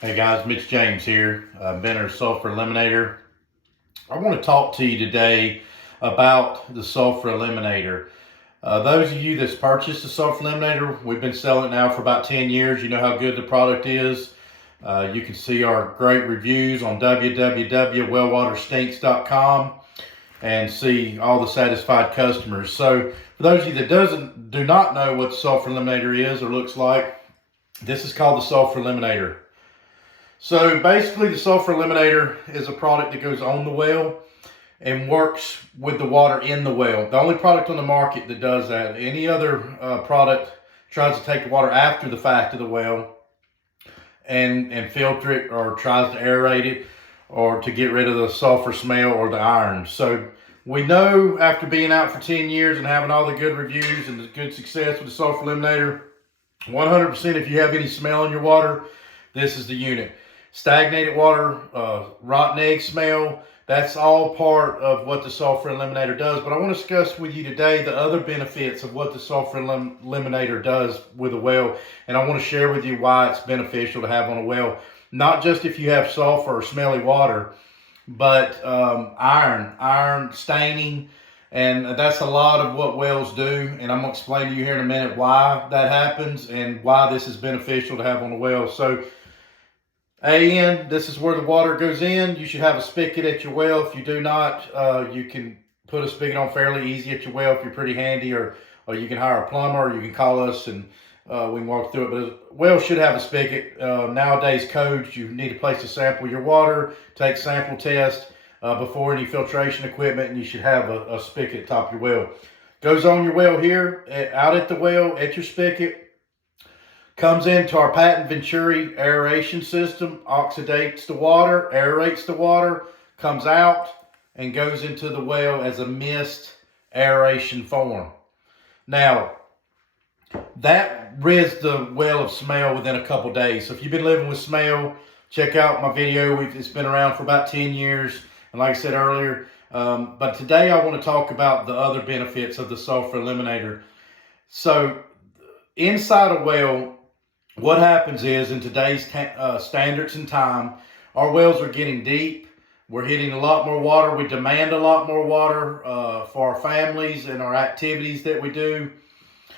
Hey guys, Mitch James here, inventor of Sulfur Eliminator. I want to talk to you today about the Sulfur Eliminator. Those of you that's purchased the Sulfur Eliminator, we've been selling it now for about 10 years. You know how good the product is. You can see our great reviews on www.wellwaterstinks.com and see all the satisfied customers. So for those of you that do not know what the Sulfur Eliminator is or looks like, this is called the Sulfur Eliminator. So basically the Sulfur Eliminator is a product that goes on the well and works with the water in the well. The only product on the market that does that. Any other product tries to take the water after the fact of the well and filter it, or tries to aerate it, or to get rid of the sulfur smell or the iron. So we know, after being out for 10 years and having all the good reviews and the good success with the Sulfur Eliminator, 100% if you have any smell in your water, this is the unit. Stagnated water, rotten egg smell, that's all part of what the Sulfur Eliminator does. But I want to discuss with you today the other benefits of what the Sulfur Eliminator does with a well. And I want to share with you why it's beneficial to have on a well. Not just if you have sulfur or smelly water, but iron staining. And that's a lot of what wells do. And I'm going to explain to you here in a minute why that happens and why this is beneficial to have on a well. So this is where the water goes in. You should have a spigot at your well. If you do not, you can put a spigot on fairly easy at your well if you're pretty handy, or you can hire a plumber, or you can call us and we can walk through it. But a well should have a spigot. Nowadays codes, you need a place to sample your water, take sample test before any filtration equipment, and you should have a spigot at the top of your well. Goes on your well here, out at the well, at your spigot. Comes into our patent Venturi aeration system, oxidates the water, aerates the water, comes out and goes into the well as a mist aeration form. Now, that rids the well of smell within a couple days. So if you've been living with smell, check out my video. It's been around for about 10 years. And like I said earlier, but today I want to talk about the other benefits of the Sulfur Eliminator. So inside a well, what happens is, in today's standards and time, our wells are getting deep. We're hitting a lot more water. We demand a lot more water for our families and our activities that we do.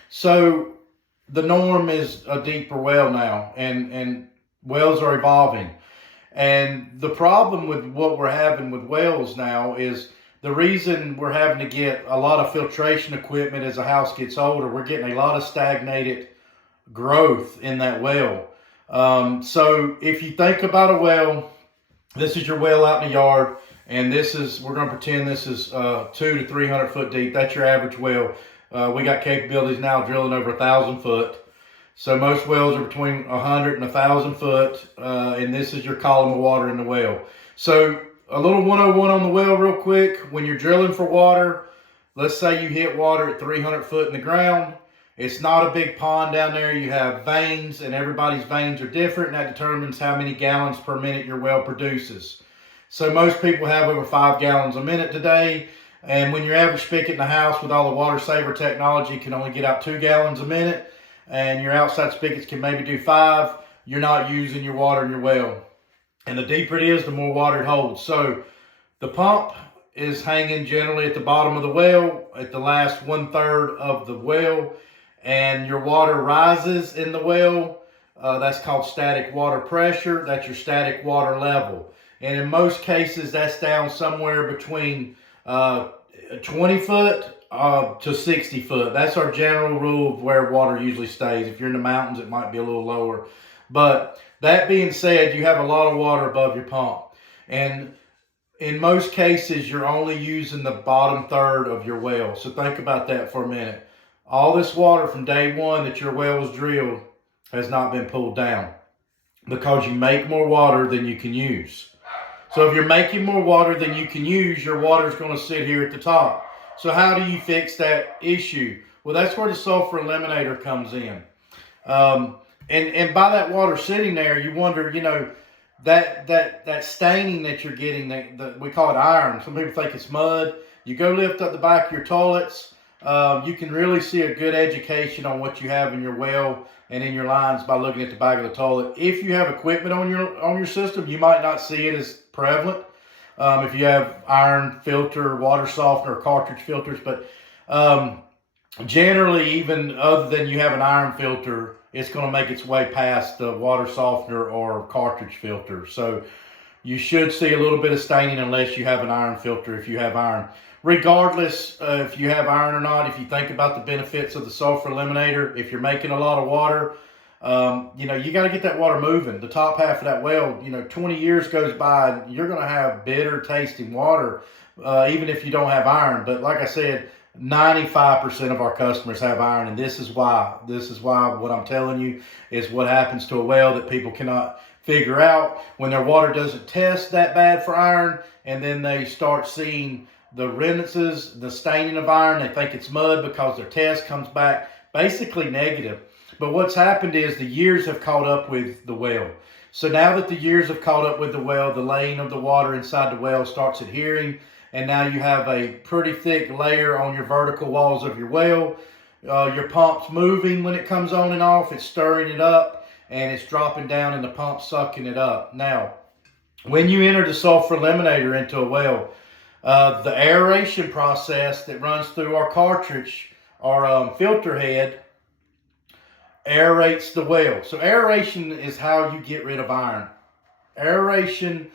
So the norm is a deeper well now, and wells are evolving. And the problem with what we're having with wells now is, the reason we're having to get a lot of filtration equipment as the house gets older, we're getting a lot of stagnated growth in that well. So if you think about a well, this is your well out in the yard, and this is, we're going to pretend this is 200 to 300 foot deep. That's your average well. We got capabilities now drilling over 1,000 foot. So most wells are between 100 and 1,000 foot, and this is your column of water in the well. So a little 101 on the well real quick. When you're drilling for water, let's say you hit water at 300 foot in the ground. It's not a big pond down there. You have veins, and everybody's veins are different, and that determines how many gallons per minute your well produces. So most people have over 5 gallons a minute today, and when your average spigot in the house with all the water saver technology can only get out 2 gallons a minute, and your outside spigots can maybe do 5, you're not using your water in your well. And the deeper it is, the more water it holds. So the pump is hanging generally at the bottom of the well, at the last 1/3 of the well, and your water rises in the well. That's called static water pressure. That's your static water level. And in most cases, that's down somewhere between 20 foot to 60 foot. That's our general rule of where water usually stays. If you're in the mountains, it might be a little lower. But that being said, you have a lot of water above your pump. And in most cases, you're only using the bottom third of your well. So think about that for a minute. All this water from day one that your well was drilled has not been pulled down, because you make more water than you can use. So if you're making more water than you can use, your water is going to sit here at the top. So how do you fix that issue? Well, that's where the Sulfur Eliminator comes in. And by that water sitting there, you wonder, that staining that you're getting, we call it iron. Some people think it's mud. You go lift up the back of your toilets, You can really see a good education on what you have in your well and in your lines by looking at the back of the toilet. If you have equipment on your system, you might not see it as prevalent. If you have iron filter, water softener, or cartridge filters, but generally, even other than you have an iron filter, it's going to make its way past the water softener or cartridge filter. So you should see a little bit of staining unless you have an iron filter if you have iron. Regardless if you have iron or not, if you think about the benefits of the sulfur eliminator, if you're making a lot of water, you got to get that water moving. The top half of that well, 20 years goes by, and you're going to have bitter tasting water, even if you don't have iron. But like I said, 95% of our customers have iron, and this is why what I'm telling you is what happens to a well that people cannot figure out when their water doesn't test that bad for iron, and then they start seeing the remnants, the staining of iron. They think it's mud because their test comes back basically negative. But what's happened is the years have caught up with the well. So now that the years have caught up with the well, the laying of the water inside the well starts adhering, and now you have a pretty thick layer on your vertical walls of your well. Your pump's moving when it comes on and off. It's stirring it up, and it's dropping down, and the pump's sucking it up. Now, when you enter the sulfur eliminator into a well, the aeration process that runs through our cartridge, our filter head, aerates the well. So aeration is how you get rid of iron. Aeration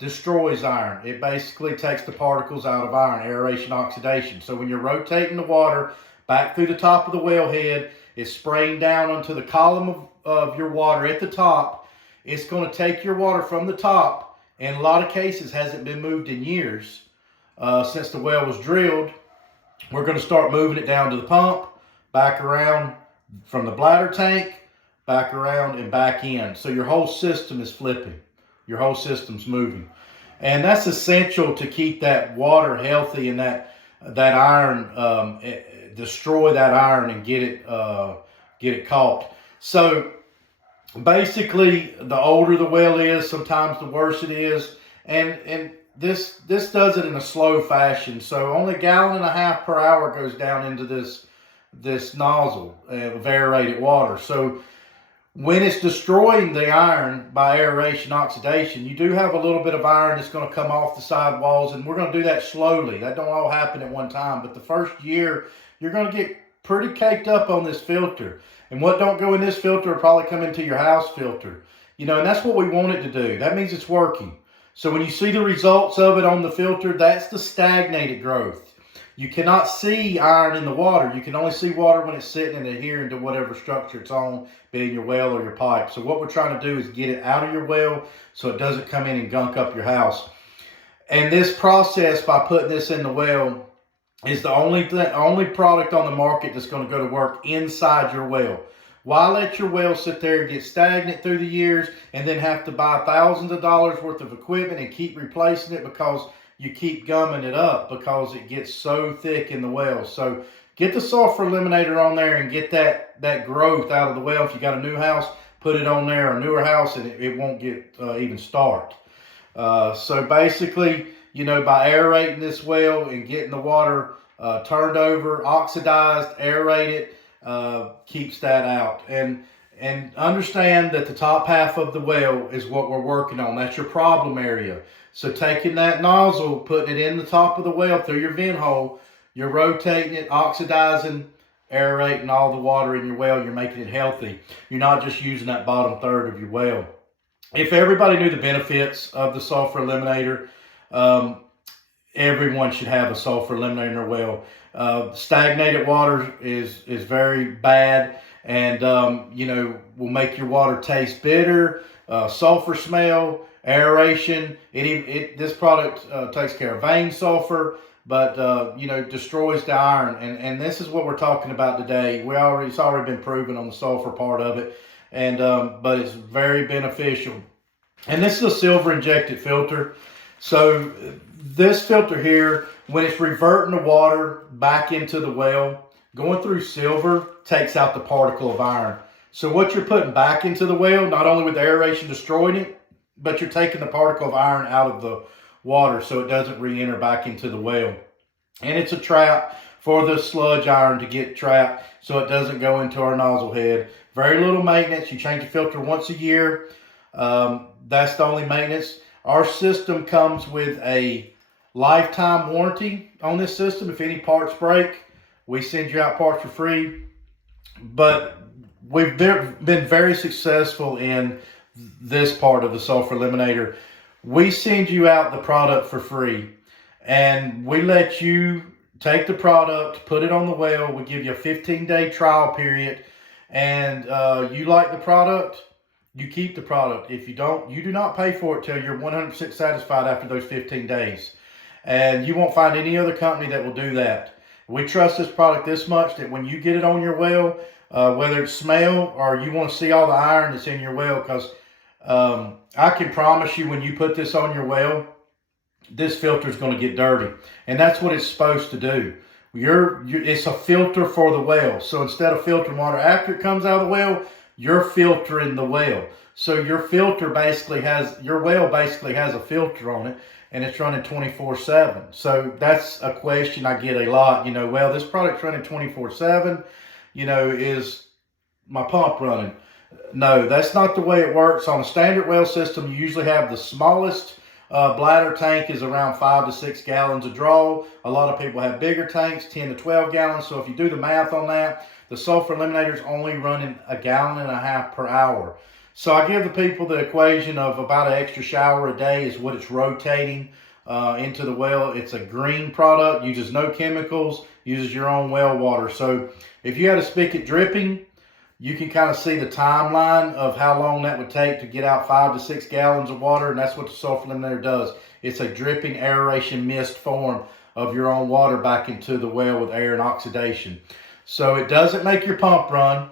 destroys iron. It basically takes the particles out of iron. Aeration oxidation. So when you're rotating the water back through the top of the well head, it's spraying down onto the column of your water at the top. It's going to take your water from the top. In a lot of cases, hasn't been moved in years since the well was drilled. We're going to start moving it down to the pump, back around from the bladder tank, back around and back in. So your whole system is flipping. Your whole system's moving. And that's essential to keep that water healthy and that iron, destroy that iron and get it caught. So basically, the older the well is, sometimes the worse it is. And this does it in a slow fashion. So only 1.5 gallons per hour goes down into this nozzle of aerated water. So when it's destroying the iron by aeration oxidation, you do have a little bit of iron that's going to come off the side walls, and we're going to do that slowly. That don't all happen at one time, but the first year, you're going to get pretty caked up on this filter. And what don't go in this filter will probably come into your house filter. And that's what we want it to do. That means it's working. So when you see the results of it on the filter, that's the stagnated growth. You cannot see iron in the water. You can only see water when it's sitting and adhering to whatever structure it's on, be it your well or your pipe. So what we're trying to do is get it out of your well so it doesn't come in and gunk up your house. And this process, by putting this in the well, is the only product on the market that's going to go to work inside your well. Why let your well sit there and get stagnant through the years and then have to buy thousands of dollars worth of equipment and keep replacing it because you keep gumming it up because it gets so thick in the well? So get the sulfur eliminator on there and get that growth out of the well. If you got a new house, put it on there, a newer house, and it won't get even start. So basically, by aerating this well and getting the water turned over, oxidized, aerated, keeps that out. And understand that the top half of the well is what we're working on. That's your problem area. So taking that nozzle, putting it in the top of the well through your vent hole, you're rotating it, oxidizing, aerating all the water in your well. You're making it healthy. You're not just using that bottom third of your well. If everybody knew the benefits of the sulfur eliminator, everyone should have a sulfur eliminator in their well. Stagnated water is very bad, and will make your water taste bitter, sulfur smell, aeration. This product takes care of vein sulfur, but destroys the iron. And this is what we're talking about today. It's already been proven on the sulfur part of it, and but it's very beneficial. And this is a silver injected filter. So this filter here, when it's reverting the water back into the well, going through silver takes out the particle of iron. So what you're putting back into the well, not only with the aeration destroying it, but you're taking the particle of iron out of the water so it doesn't re-enter back into the well. And it's a trap for the sludge iron to get trapped so it doesn't go into our nozzle head. Very little maintenance. You change the filter once a year. That's the only maintenance. Our system comes with a lifetime warranty on this system. If any parts break, we send you out parts for free. But we've been very successful in this part of the Sulfur Eliminator. We send you out the product for free, and we let you take the product, put it on the well. We give you a 15-day trial period, and you like the product, you keep the product. If you don't, you do not pay for it till you're 100% satisfied after those 15 days. And you won't find any other company that will do that. We trust this product this much that when you get it on your well, whether it's smell or you want to see all the iron that's in your well, because I can promise you when you put this on your well, this filter is going to get dirty. And that's what it's supposed to do. It's a filter for the well. So instead of filtering water after it comes out of the well, you're filtering the well. So your well basically has a filter on it, and it's running 24/7. So that's a question I get a lot. Well, this product's running 24/7. Is my pump running? No, that's not the way it works. On a standard well system, you usually have the smallest bladder tank is around 5 to 6 gallons of draw. A lot of people have bigger tanks, 10 to 12 gallons. So if you do the math on that, the Sulfur Eliminator is only running 1.5 gallons per hour. So I give the people the equation of about an extra shower a day is what it's rotating into the well. It's a green product, uses no chemicals, uses your own well water. So if you had a spigot dripping, you can kind of see the timeline of how long that would take to get out 5 to 6 gallons of water, and that's what the Sulfur Eliminator does. It's a dripping aeration mist form of your own water back into the well with air and oxidation. So it doesn't make your pump run.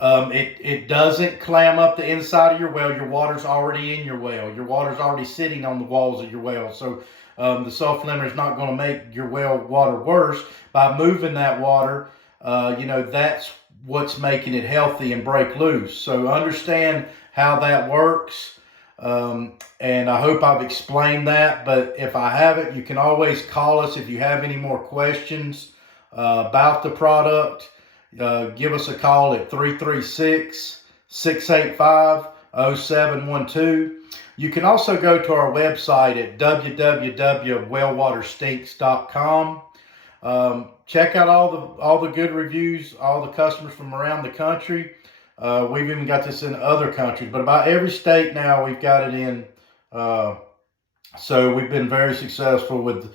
It doesn't clam up the inside of your well. Your water's already in your well. Your water's already sitting on the walls of your well. So the Sulfur Eliminator is not going to make your well water worse by moving that water. That's what's making it healthy and break loose. So understand how that works. And I hope I've explained that. But if I haven't, you can always call us if you have any more questions about the product. Give us a call at 336-685-0712. You can also go to our website at www.wellwaterstinks.com. Check out all the good reviews, all the customers from around the country. We've even got this in other countries, but about every state now we've got it in. So we've been very successful with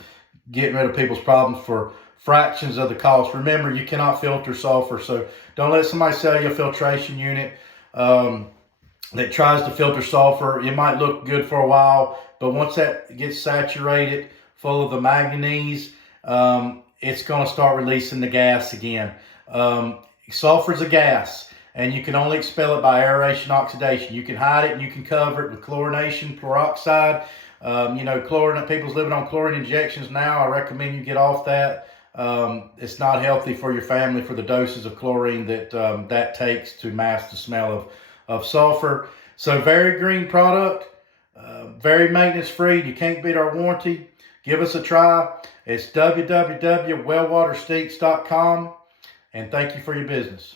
getting rid of people's problems for fractions of the cost. Remember, you cannot filter sulfur, so don't let somebody sell you a filtration unit that tries to filter sulfur. It might look good for a while, but once that gets saturated full of the manganese, it's going to start releasing the gas again. Sulfur is a gas, and you can only expel it by aeration oxidation. You can hide it and you can cover it with chlorination, peroxide. Chlorine, people's living on chlorine injections now. I recommend you get off that. It's not healthy for your family for the doses of chlorine that takes to mask the smell of sulfur. So very green product, very maintenance free. You can't beat our warranty. Give us a try. It's www.wellwaterstinks.com, and thank you for your business.